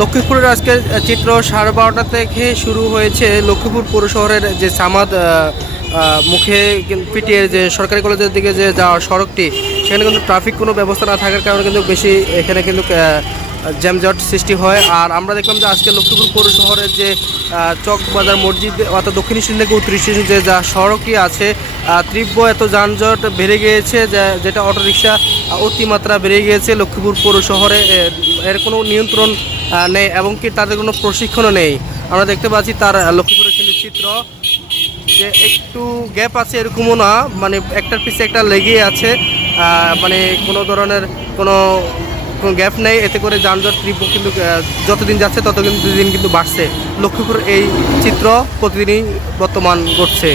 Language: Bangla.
লক্ষ্মীপুরের আজকে চিত্র সাড়ে বারোটা থেকে শুরু হয়েছে। লক্ষ্মীপুর পৌর শহরের যে সামাদ মুখে পিটিয়ে যে সরকারি কলেজের দিকে যে যাওয়ার সড়কটি, সেখানে কিন্তু ট্রাফিক কোনো ব্যবস্থা না থাকার কারণে কিন্তু বেশি এখানে কিন্তু জ্যামজট সৃষ্টি হয়। আর আমরা দেখলাম যে আজকে লক্ষ্মীপুর পৌর শহরের যে চক বাজার মসজিদ অর্থাৎ দক্ষিণ স্টেশন থেকে উত্তর স্টেশন যে, যা সড়কটি আছে তীব্র এত যানজট বেড়ে গিয়েছে যেটা অটোরিকশা অতিমাত্রা বেড়ে গিয়েছে লক্ষ্মীপুর পৌর শহরে। এর কোনো নিয়ন্ত্রণ নেই, এবং কি তাদের কোনো প্রশিক্ষণও নেই। আমরা দেখতে পাচ্ছি তার লক্ষ্মীপুরের কিন্তু চিত্র, যে একটু গ্যাপ আছে এরকমও না মানে একটার পিছে একটা লেগে আছে মানে কোনো ধরনের কোনো কোনো গ্যাপ নেই, এতে করে যানজট তীব্র কিন্তু যতদিন যাচ্ছে তত কিন্তু দিন কিন্তু বাড়ছে। লক্ষ্মীপুর এই চিত্র প্রতিদিনই বর্তমান ঘটছে।